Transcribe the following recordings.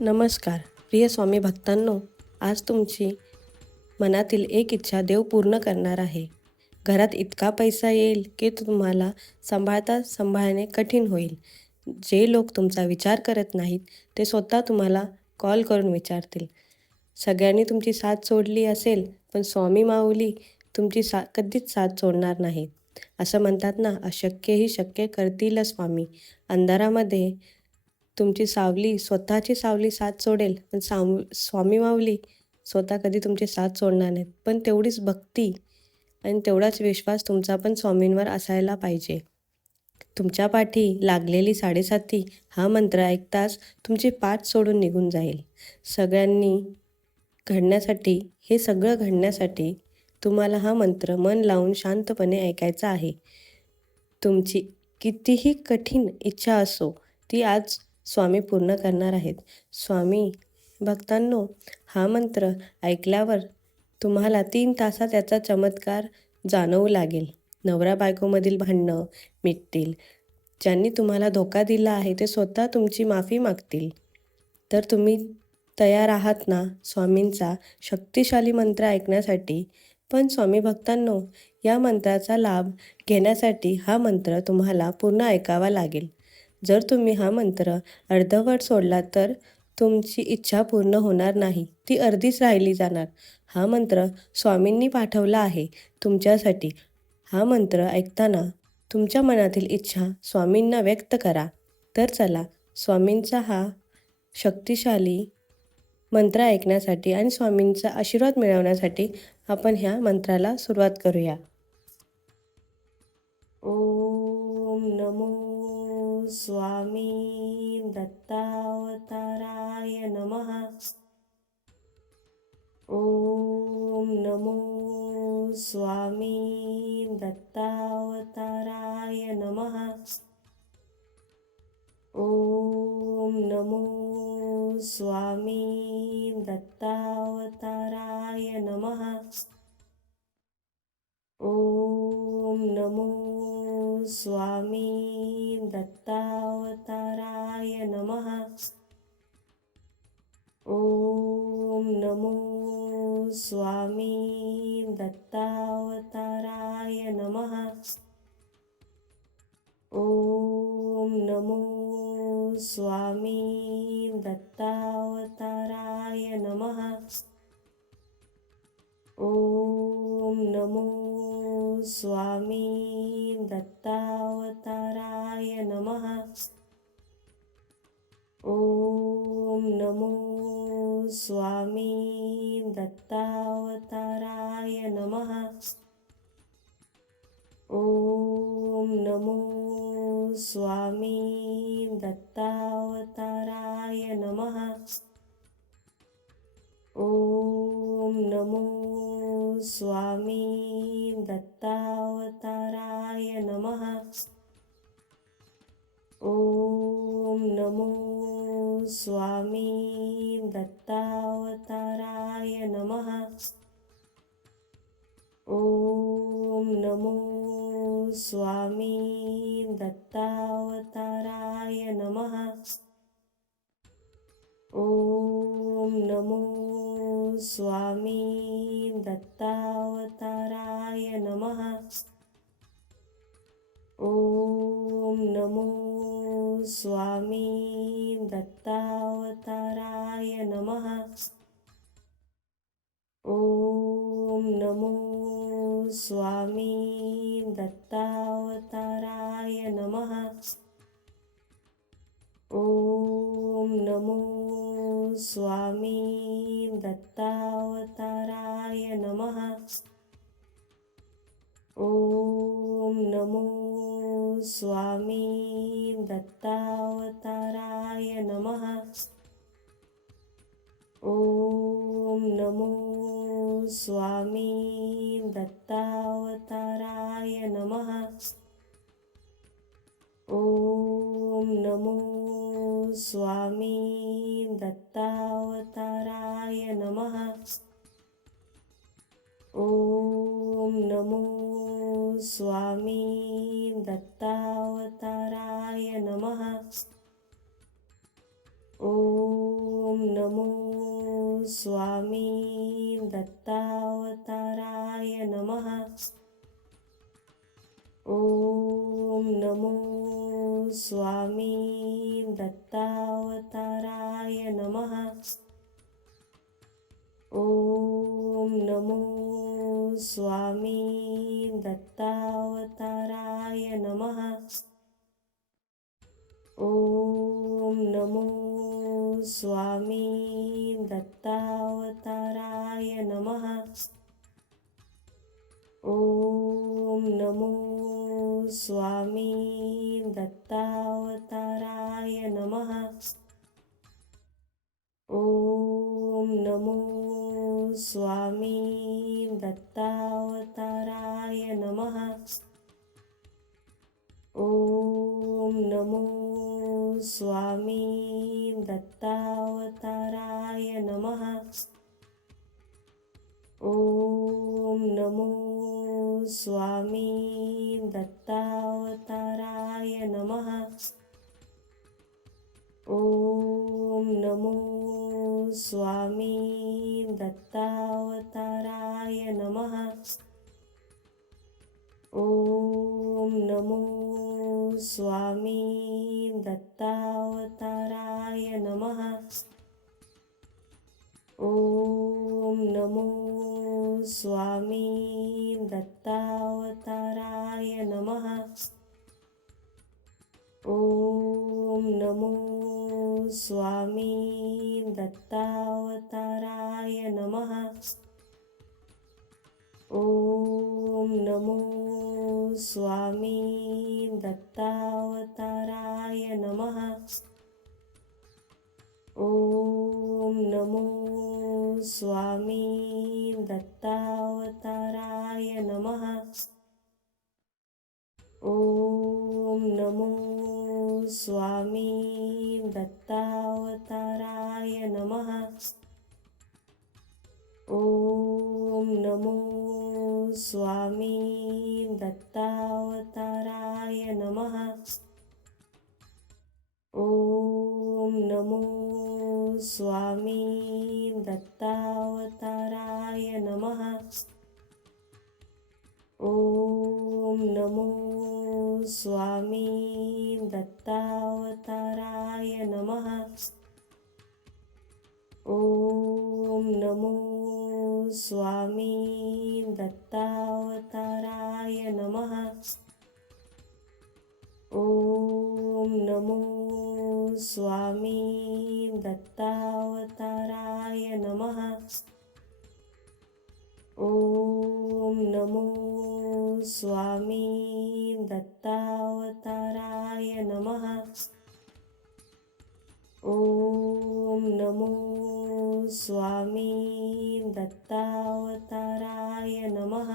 नमस्कार. प्रिय स्वामी भक्तांनो आज तुमची मनातील एक इच्छा देव पूर्ण करणार आहे. घरात इतका पैसा येईल की तुम्हाला सांभाळता सांभाळणे कठीण होईल. जे लोक तुमचा विचार करत नाहीत ते स्वतः तुम्हाला कॉल करून विचारतील. सगळ्यांनी तुमची साथ सोडली असेल पण स्वामी माऊली तुमची सा कधीच साथ सोडणार नाहीत. असं म्हणतात ना अशक्यही शक्य करतील स्वामी. अंधारामध्ये तुमची सावली स्वतःची सावली साथ सोडेल. पण साव स्वामी मावली स्वतः कधी तुमची साथ सोडणार नाहीत. पण तेवढीच भक्ती आणि तेवढाच विश्वास तुमचा पण स्वामींवर असायला पाहिजे. तुमच्या पाठी लागलेली साडेसाती हा मंत्र ऐकताच तुमची पाठ सोडून निघून जाईल. सगळ्यांनी घडण्यासाठी हे सगळं घडण्यासाठी तुम्हाला हा मंत्र मन लावून शांतपणे ऐकायचा आहे. तुमची कितीही कठीण इच्छा असो ती आज स्वामी पूर्ण करणार आहेत. स्वामी भक्तांनो हा मंत्र ऐकल्यावर तुम्हाला तीन तासात याचा चमत्कार जाणवू लागेल. नवरा बायकोमधील भांडणं मिटतील. ज्यांनी तुम्हाला धोका दिला आहे ते स्वतः तुमची माफी मागतील. तर तुम्ही तयार आहात ना स्वामींचा शक्तिशाली मंत्र ऐकण्यासाठी? पण स्वामी भक्तांनो या मंत्राचा लाभ घेण्यासाठी हा मंत्र तुम्हाला पूर्ण ऐकावा लागेल. जर तुम्ही हा मंत्र अर्धवट सोडला तर तुमची इच्छा पूर्ण होणार नाही. ती अर्धीच राहिली जाणार. हा मंत्र स्वामींनी पाठवला आहे. तुमच्यासाठी हा मंत्र ऐकताना तुमच्या मनातील इच्छा स्वामींना व्यक्त करा. तर चला स्वामींचा हा शक्तिशाली मंत्र ऐकण्यासाठी आणि स्वामींचा आशीर्वाद मिळवण्यासाठी आपण ह्या मंत्राला सुरुवात करूया. ओम नमो स्वामी दत्तावताराय नमः। ॐ नमो स्वामी दत्तावताराय नमः। ॐ नमो स्वामी दत्तावताराय नमः। ओम नमो स्वामी दत्तावताराय नमः। ओम नमो स्वामी दत्तावताराय नमः। ओम नमो स्वामी दत्तावताराय नमः। ओम नमो स्वामी दत्तावताराय नमः। ओम नमो स्वामी दत्तावताराय नमः। ओम नमो स्वामी दत्तावताराय नमः। ओम नमो स्वामी दत्तावताराय नमः। ओम नमो स्वामी दत्तावताराय नमः। ओम नमो स्वामी दत्तावताराय नमः। ओम नमो स्वामी दत्तावताराय नमः। ॐ नमो स्वामी दत्तावताराय नमः। ॐ नमो स्वामी दत्तावताराय नमः। ॐ नमो स्वामी दत्तावताराय नमः। ॐ नमो स्वामी दत्तावताराय नमः। ॐ नमो स्वामी दत्ता दत्तावताराय नमः। ॐ नमो स्वामी दत्तावताराय नमः। ॐ नमो स्वामी दत्तावताराय नमः। ॐ नमो स्वामी दत्तावताराय नमः। ॐ नमो स्वामी दत्तावताराय नमः। ॐ नमो स्वामी दत्तावताराय नमः। ॐ नमो स्वामी दत्तावताराय नमः। ॐ नमो स्वामी दत्तावताराय नमः। ॐ नमो स्वामी दत्तावताराय नमः। ॐ नमो स्वामी दत्तावताराय नमः। ॐ नमो स्वामी दत्तावताराय नमः। ॐ नमो स्वामी दत्तावतार दत्तावताराय नमः। ॐ नमो स्वामी दत्तावताराय नमः। ॐ नमो स्वामी दत्ता दत्तावताराय नमः। ॐ नमो स्वामी दत्तावताराय नमः। ॐ नमो स्वामी दत्तावताराय नमः। ॐ नमो स्वामी दत्तावताराय नमः। ॐ नमो स्वामी दत्तावताराय नमः। ॐ नमो स्वामी दत्तावताराय नमः।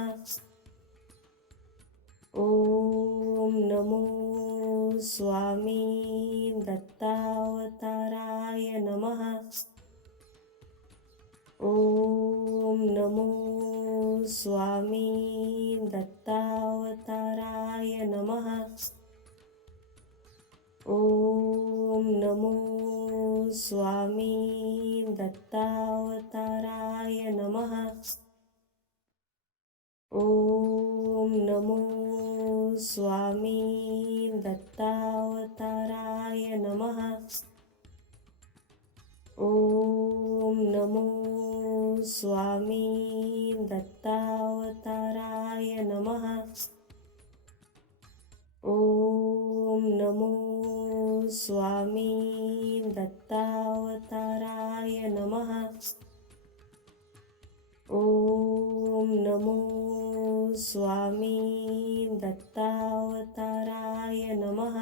ॐ नमो स्वामी दत्तावताराय नमः। ॐ नमो स्वामी दत्तावताराय नमः। ॐ नमो स्वामी दत्तावताराय नमः। ॐ नमो स्वामी दत्तावताराय नमः। ॐ नमो स्वामी दत्तावताराय नमः। ॐ नमो स्वामी दत्तावताराय नमः। ॐ नमो स्वामी दत्तावताराय नमः।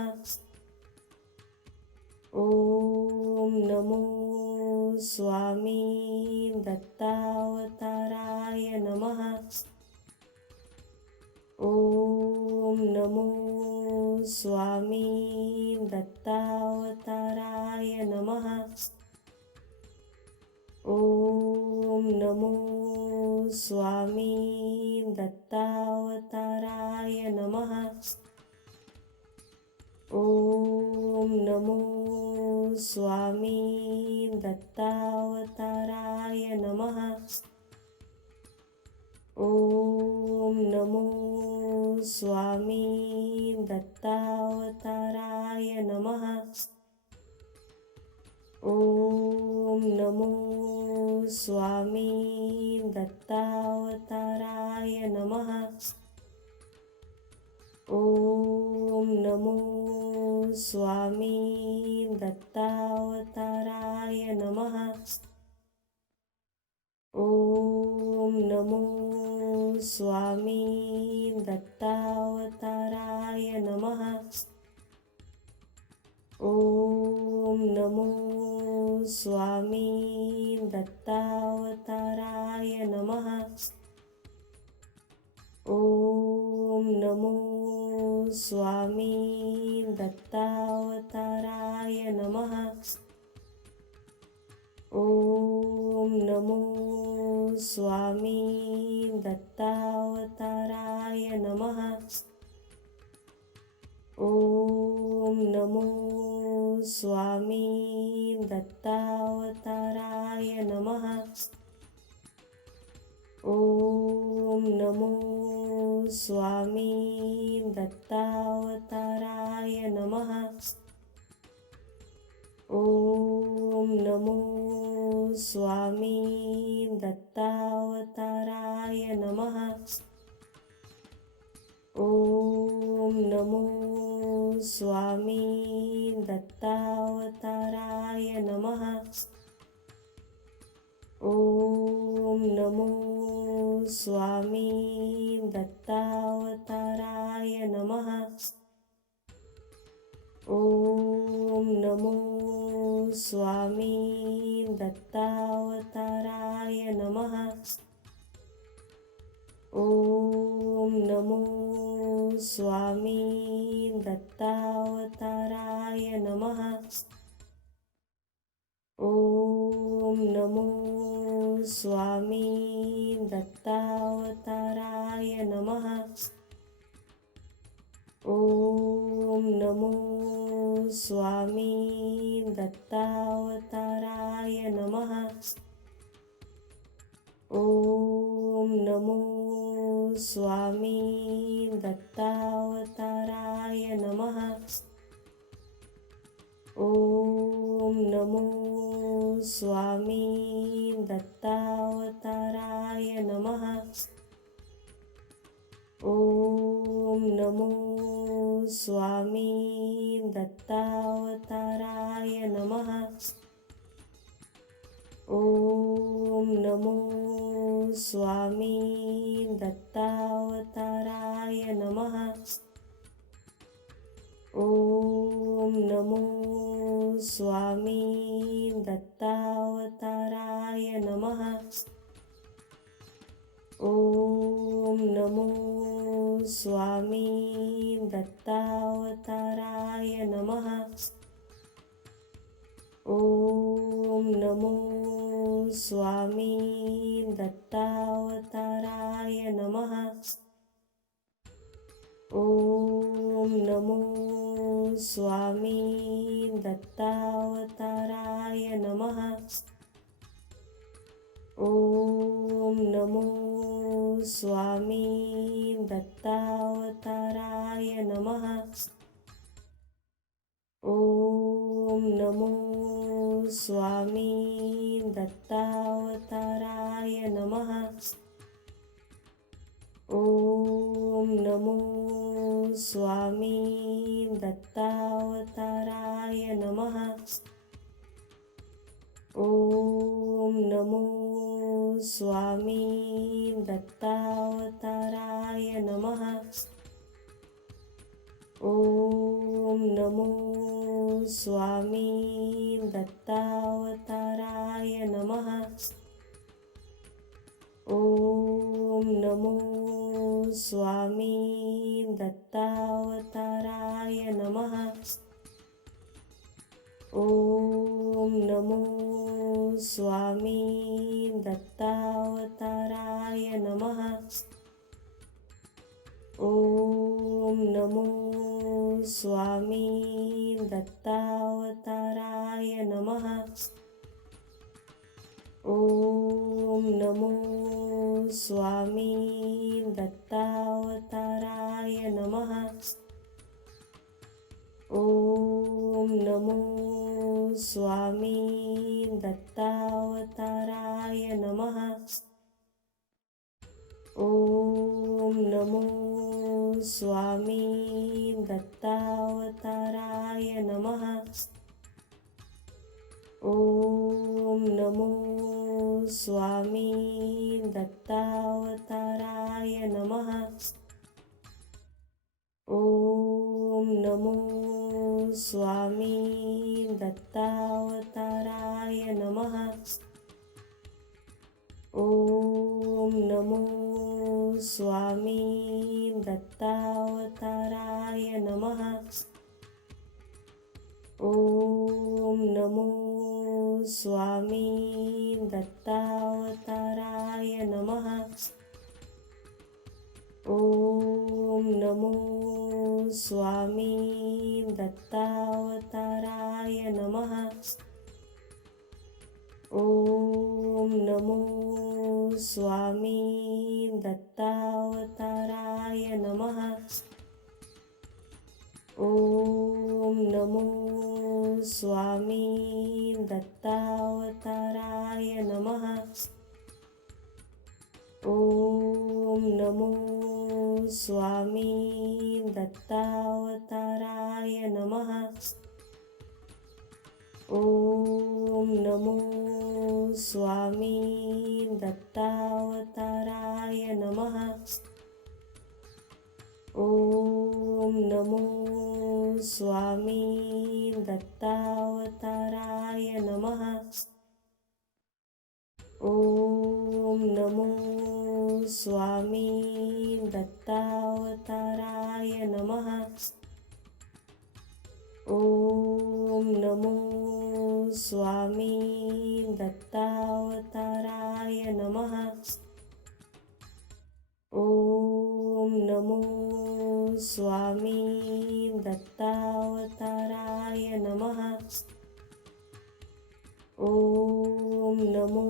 ॐ नमो स्वामी दत्तावताराय नमः। ॐ नमो स्वामी दत्तावताराय नमः। ॐ नमो स्वामी दत्तावताराय नमः। ॐ नमो स्वामी दत्तावताराय नमः। ॐ नमो स्वामी दत्तावताराय नमः। ॐ नमो स्वामी दत्तावताराय नमः। ॐ नमो स्वामी दत्तावताराय नमः। ॐ नमो स्वामी दत्तावताराय नमः। ॐ नमो स्वामी दत्तावताराय नमः। ॐ नमो स्वामी दत्तावताराय नमः। ॐ नमो स्वामी दत्तावताराय नमः। ॐ नमो स्वामी दत्तावताराय नमः। ॐ नमो स्वामी दत्तावताराय नमः। ॐ नमो स्वामी दत्तावताराय नमः। ॐ नमो स्वामी स्वामी दत्तावताराय नमः। ॐ नमो स्वामी दत्तावताराय नमः। ॐ नमो स्वामी दत्तावताराय नमः। ॐ नमो स्वामी दत्तावताराय नमः। ॐ नमो स्वामी दत्तावताराय नमः। ॐ नमो स्वामी दत्तावताराय नमः। ॐ नमो स्वामी दत्तावताराय नमः। ॐ नमो स्वामी दत्तावताराय नमः। ॐ नमो स्वामी दत्तावताराय नमः। ॐ नमो स्वामी दत्तावताराय नमः। ॐ नमो स्वामी दत्तावताराय नमः। ॐ नमो स्वामी दत्तावताराय स्वामी दत्तावताराय नमः। ॐ नमो स्वामी दत्तावताराय नमः। ॐ नमो स्वामी दत्तावताराय नमः। ॐ नमो स्वामी दत्तावताराय नमः। ॐ नमो स्वामी दत्तावताराय नमः। ॐ नमो स्वामी दत्तावताराय नमः। ॐ नमो स्वामी दत्तावताराय नमः। ॐ नमो स्वामी दत्तावताराय नमः। ॐ नमो स्वामी दत्तावताराय नमः। ॐ नमो स्वामी दत्तावताराय नमः। ॐ नमो स्वामी दत्तावताराय नमः। ॐ नमो स्वामी दत्तावताराय नमः। ॐ नमो स्वामी दत्तावताराय नमः। ॐ नमो स्वामी दत्तावताराय नमः। ॐ नमो स्वामी दत्तावताराय नमः। ॐ नमो स्वामी दत्तावताराय नमः। ॐ नमो स्वामी दत्तावताराय नमः। ॐ नमो स्वामी दत्तावताराय नमः। ॐ नमो स्वामी दत्तावताराय नमः। ॐ नमो स्वामी दत्तावताराय नमः। ॐ नमो स्वामी दत्तावताराय नमः। ॐ नमो स्वामी दत्तावताराय नमः। ॐ नमो स्वामी दत्तावताराय नमः। ॐ नमो स्वामी दत्तावताराय नमः। ॐ स्वामी दत्तावताराय नमः। ॐ नमो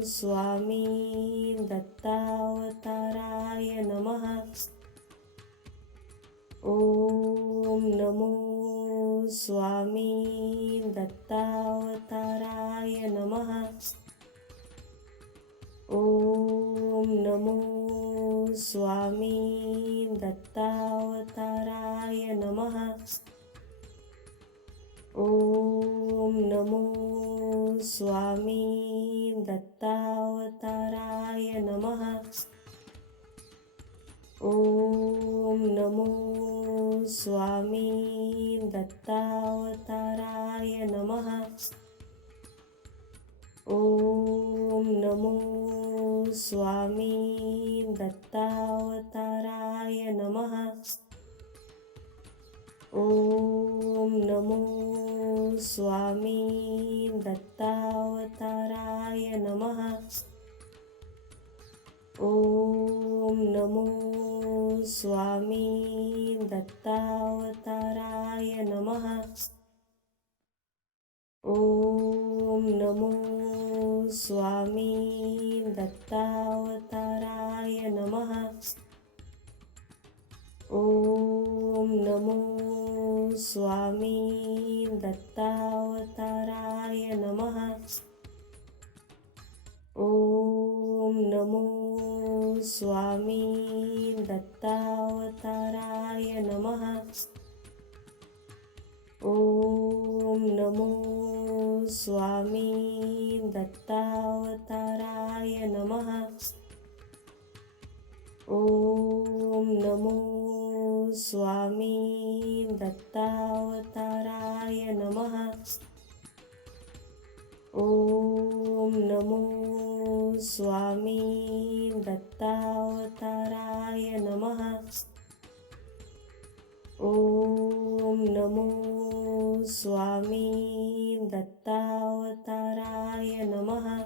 स्वामी दत्तावताराय नमः। ॐ नमो स्वामी दत्तावताराय नमः। ॐ नमो स्वामी दत्तावताराय नमः। ॐ नमो स्वामी दत्तावताराय नमः। ॐ नमो स्वामी दत्तावताराय नमः। ॐ नमो स्वामी ॐ नमो स्वामी दत्तावताराय नमः। ॐ नमो स्वामी दत्तावताराय नमः। ॐ नमो स्वामी दत्तावताराय नमः। ॐ नमो स्वामी दत्तावताराय नमः। ॐ नमो स्वामी दत्तावताराय नमः। ॐ नमो स्वामी दत्तावताराय नमः। ॐ नमो स्वामी दत्तावताराय नमः। ॐ नमो स्वामी दत्तावताराय नमः। ॐ नमो स्वामी दत्तावताराय नमः।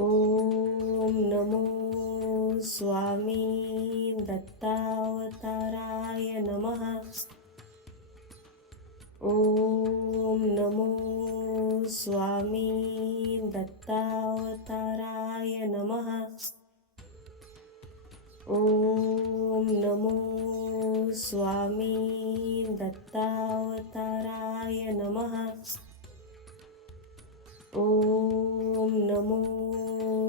ॐ नमो स्वामी दत्तावताराय नमः। ॐ नमो स्वामी दत्तावताराय नमः। ॐ नमो स्वामी दत्तावताराय नमः। ॐ नमो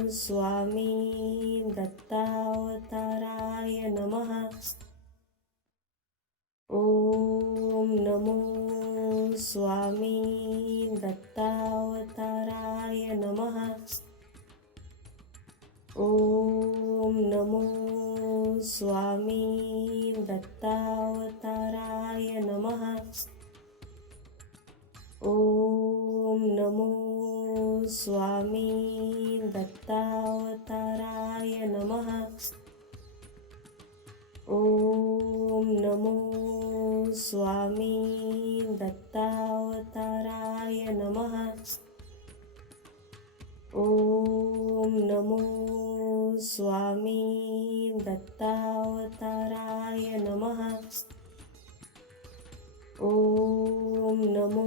स्वामी दत्तावताराय नमः। ॐ नमो स्वामी दत्तावताराय नमः। ॐ नमो स्वामी दत्तावताराय नमः। ॐ नमो स्वामी दत्तावताराय नमः। ॐ नमो स्वामी दत्तावताराय नमः। ॐ नमो स्वामी दत्तावताराय नमः। ॐ नमो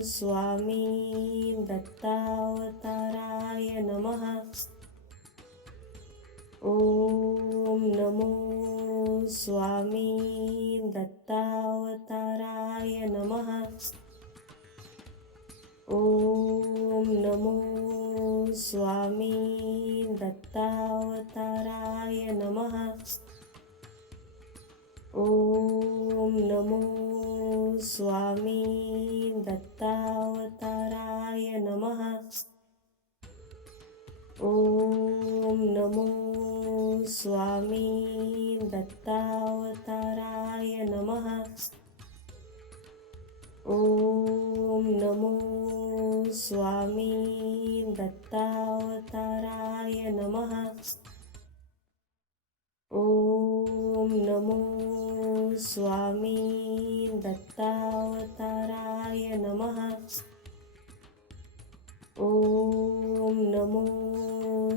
स्वामी दत्तावताराय नमः। ॐ नमो स्वामी दत्तावताराय नमः। ॐ नमो स्वामी दत्तावताराय नमः। ॐ नमो स्वामी दत्तावताराय नमः। ॐ नमो स्वामी दत्तावताराय नमः। ॐ नमो स्वामी दत्तावताराय नमः। ॐ नमो स्वामी दत्तावताराय नमः। ॐ नमो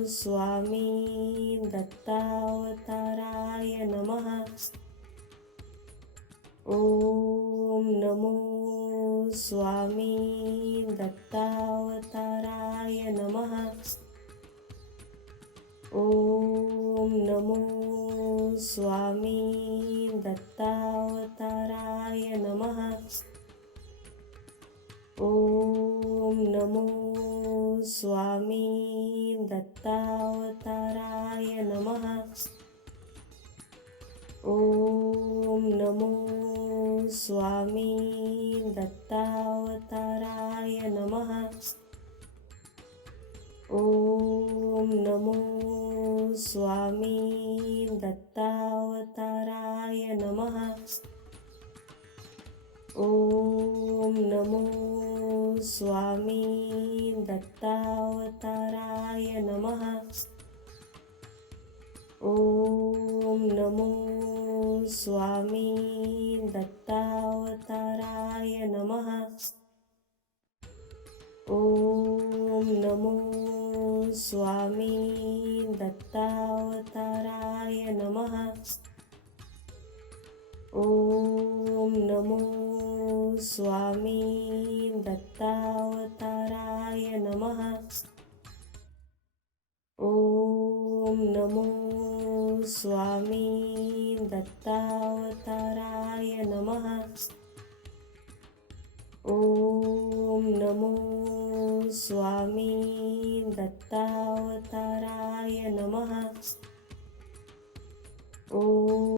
स्वामी दत्तावताराय नमः। ॐ नमो स्वामी दत्तावताराय नमः। ॐ नमो स्वामी दत्तावताराय नमः। ॐ नमो स्वामी दत्तावताराय नमः। ॐ नमो स्वामी दत्तावताराय नमः। ॐ नमो स्वामी दत्तावताराय नमः ॐ नमो स्वामी दत्तावताराय नमः ॐ नमो स्वामी दत्तावताराय नमः ॐ नमो स्वामी दत्तावताराय नमः। ॐ नमो स्वामी दत्तावताराय नमः। ॐ नमो स्वामी दत्तावताराय नमः। ॐ नमो स्वामी दत्तावताराय नमः. ॐ